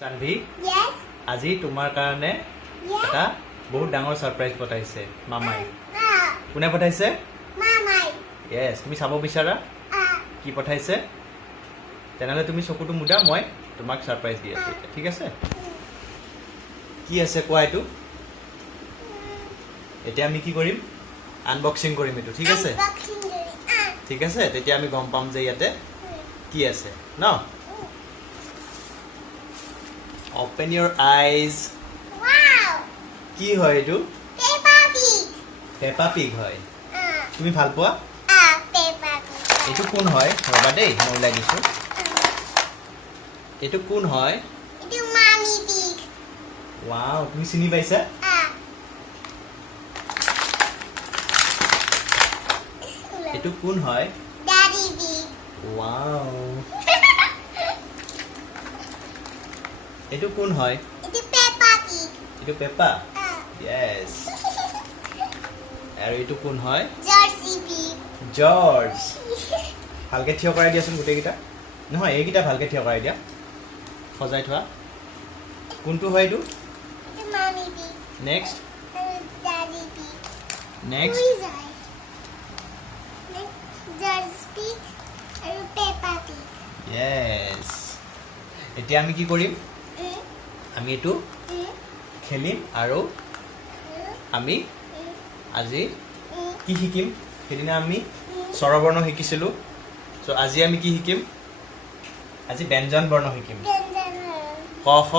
Sanvi, Yes. আজি তোমাৰ কাৰণে Yes. এটা বহুত ডাঙৰ সাৰপ্ৰাইজ পঠাইছে মামাই। Ah. কোনে পঠাইছে? Mamai. ইয়েছ, তুমি চাব বিচাৰা Ah. কি পঠাইছে? তেনেহ'লে তুমি চকুটো মুদা, মই তোমাক সাৰপ্ৰাইজ দি আছো এতিয়া, ঠিক আছে? কি আছে কোৱা এইটো? এতিয়া আমি কি কৰিম? আনবক্সিং কৰিম এইটো, ঠিক আছে? Unboxing. Ah. ঠিক আছে, তেতিয়া আমি গম পাম যে ইয়াতে কি আছে ন? Open your eyes. Wow. কি হয় এইটো? Peppa Pig. পেপা পিগ হয়। Ah. তুমি ভাল পোৱা? Ah. Peppa Pig. এইটো কোন হয়? ৰবা দেই, মই ওলাই দিছো। এইটো কোন হয়? Itu Mommy Pig. ৱাও, তুমি চিনি পাইছা? Ah. এইটো কোন হয়? Daddy Pig. ৱাও। এইটো কোন হয়? Itu Peppa Pig. এইটো পেপা। Ah. ইয়েছ। আৰু এইটো কোন হয়? Jersey Pig. জৰ্জ। ভালকে থিয় কৰাই দিয়াচোন গোটেইকেইটা। নহয়, এইকেইটা ভালকে থিয় কৰাই দিয়া। সজাই থোৱা। কোনটো হয় এইটো? Itu Mommy Pig. Next, Daddy Pig. Next. Who is I? Next, Jersey Pig. And Peppa Pig. Yes. এতিয়া আমি কি কৰিম? আমি এইটো খেলিম আৰু আমি আজি কি শিকিম? সেইদিনা আমি স্বৰবৰ্ণ শিকিছিলোঁ। চ' আজি আমি কি শিকিম? আজি ব্যঞ্জন বৰ্ণ শিকিম। ক খ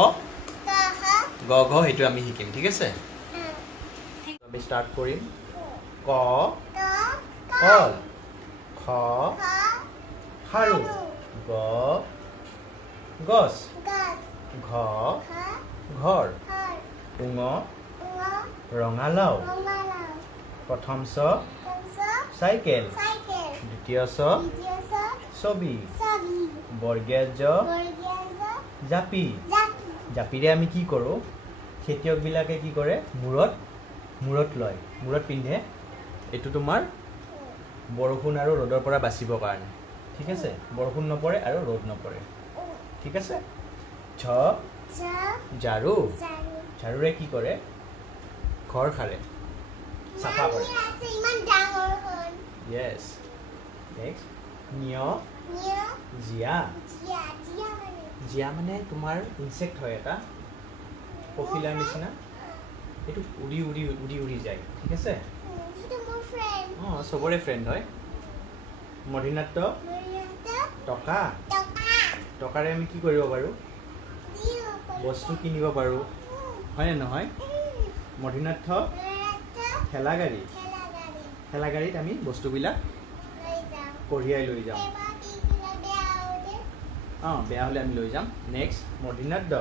গ ঘ সেইটো আমি শিকিম, ঠিক আছে? আমি ষ্টাৰ্ট কৰিম। ক কল, খ খাৰু, গ গছ, ঘ ঘৰ, উঙ ৰঙালাও, প্ৰথম চ চাইকেল, দ্বিতীয় চ ছবি, বৰ্গীয় জ জাপি। জাপিৰে আমি কি কৰোঁ? খেতিয়কবিলাকে কি কৰে? মূৰত লয়, মূৰত পিন্ধে। এইটো তোমাৰ বৰষুণ আৰু ৰ'দৰ পৰা বাচিবৰ কাৰণে, ঠিক আছে? বৰষুণ নপৰে আৰু ৰ'দ নপৰে, ঠিক আছে? ঝ ঝাৰু, ঝাৰুৰে কি কৰে? ঘৰ সাৰে, চাফা কৰে। ইয়েছ। নেক্সট, নিয় জীয়া। জীয়া মানে তোমাৰ ইনচেক্ট হয় এটা, পখিলাৰ নিচিনা। এইটো উৰি উৰি উৰি উৰি যায়, ঠিক আছে? অঁ, চবৰে ফ্ৰেণ্ড হয়। মধিনাট্য টকা। টকাৰে আমি কি কৰিব পাৰোঁ? বস্তু কিনিব পাৰোঁ, হয়নে নহয়? মধিনাট্য ঠেলাগাড়ী। ঠেলাগাড়ীত আমি বস্তুবিলাক কঢ়িয়াই লৈ যাওঁ। অঁ, বেয়া হ'লে আমি লৈ যাম। নেক্সট, মধিনাট্য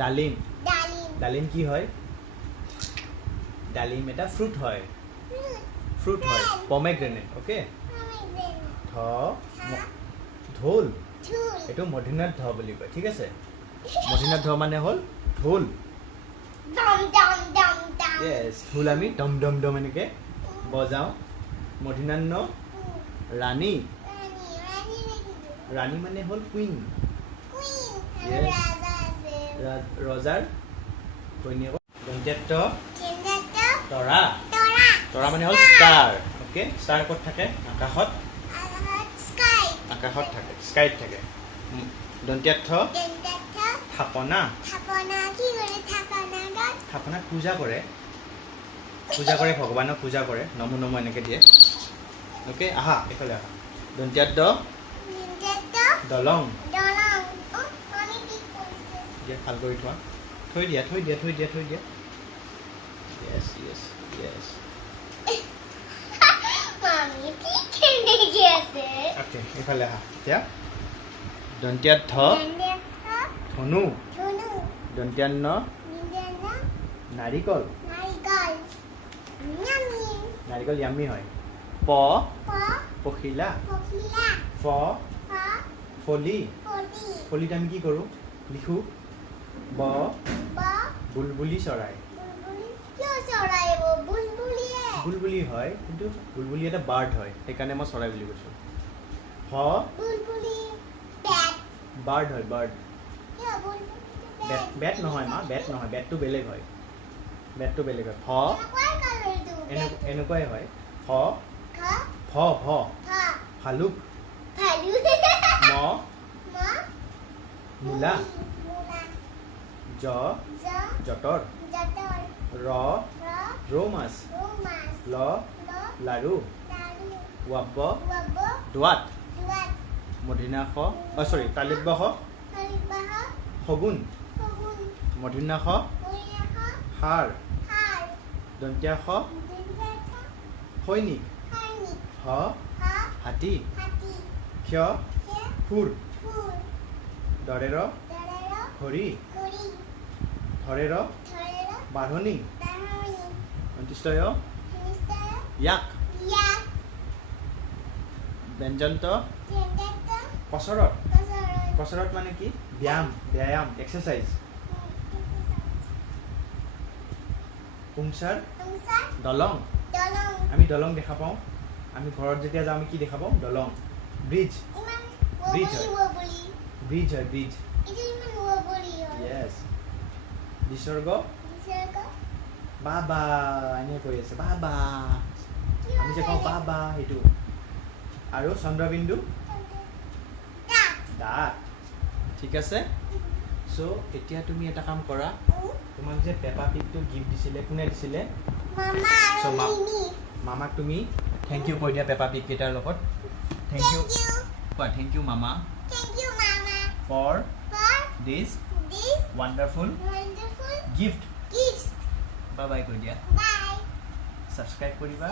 ডালিম। ডালিম কি হয়? ডালিম এটা ফ্ৰুট হয়, ফ্ৰুট হয়, পমেগ্ৰেনেট। অ'কে। ধ ঢোল, এইটো মধিনাথ ধ বুলি কয়, ঠিক আছে? মধিনাথ ধ মানে হ'ল ঢোল। ইয়েছ, ঢোল আমি ডম ডম ডম এনেকৈ বজাওঁ। মধিনান্ন ৰাণী। ৰাণী মানে হ'ল কুইন। ৰজাৰ ঘৈণীয়েক। দন্ত্যাত্ব তৰা। তৰা মানে হ'ল ষ্টাৰ। অ'কে, ষ্টাৰ ক'ত থাকে? আকাশত। আকাশত থাকে, স্কাইত থাকে। দন্ত্যাৰ্থ থাপনা। থাপনাত পূজা কৰে, পূজা কৰে, ভগৱানক পূজা কৰে, নমো নমো এনেকৈ দিয়ে। অ'কে, আহা এইফালে আহা। দন্ত্যাদ্য দলং। দিয়া, ভাল কৰি থোৱা। থৈ দিয়া, থৈ দিয়া, থৈ দিয়া, থৈ দিয়া। য়েছ য়েছ য়েছ। অ'কে, এইফালে আহা এতিয়া। দন্ত্যাৰ্থ ধনু। দন্ত্যান্ন নাৰিকল। নাৰিকল য়াম্মি হয়। প পখিলা। ফ ফলি। ফলিত আমি কি কৰোঁ? লিখোঁ। ব বুলবুলি চৰাই। বুলবুলি হয়, কিন্তু বুলবুলি এটা বাৰ্ড হয়, সেইকাৰণে মই চৰাই বুলি কৈছোঁ। হ বাৰ্ড হয়, বাৰ্ড। বেট নহয় মা বেট নহয় বেটটো বেলেগ হয় বেটটো বেলেগ হয় ফ এনেকুৱাই হয় ফ ফ ফ ভালুক ম মূলা জ জতৰ ৰ ৰৌ মাছ ল লাৰু ৱাব দোৱাত মধিনা খ চৰি তালিত ব খ শগুন মধিনা খ সাৰ দন্তীয়া খ সৈনিক হ হাতী ক্ষ সুৰ দৰেৰ ঘড়ী ধৰেৰ বাঢ়নি অন্ত্যেষ্টয় ইয়াক ব্যঞ্জন্ত কচৰত কচৰত মানে কি ব্যায়াম এক্সাৰচাইজ পুংসাৰ দলং আমি দলং দেখা পাওঁ আমি ঘৰত যেতিয়া যাওঁ আমি কি দেখা পাওঁ দলং ব্ৰিজ ব্ৰিজ হয় ব্ৰিজ হয় ব্ৰিজ য়েছ বিসৰ্গ বাবা এনে কৈ আছে বাবা আমি যে কওঁ বাবা সেইটো আৰু চন্দ্ৰবিন্দু দাঁত ঠিক আছে চ' এতিয়া তুমি এটা কাম কৰা তোমাক যে পেপা পিগটো গিফ্ট দিছিলে কোনে দিছিলে মামাক তুমি থেংক ইউ কৈ দিয়া পেপা পিগ কেইটাৰ লগত থেংক ইউ কোৱা thank you mama for this wonderful gift bye bye কৈ দিয়া ছাবস্ক্ৰাইব কৰিবা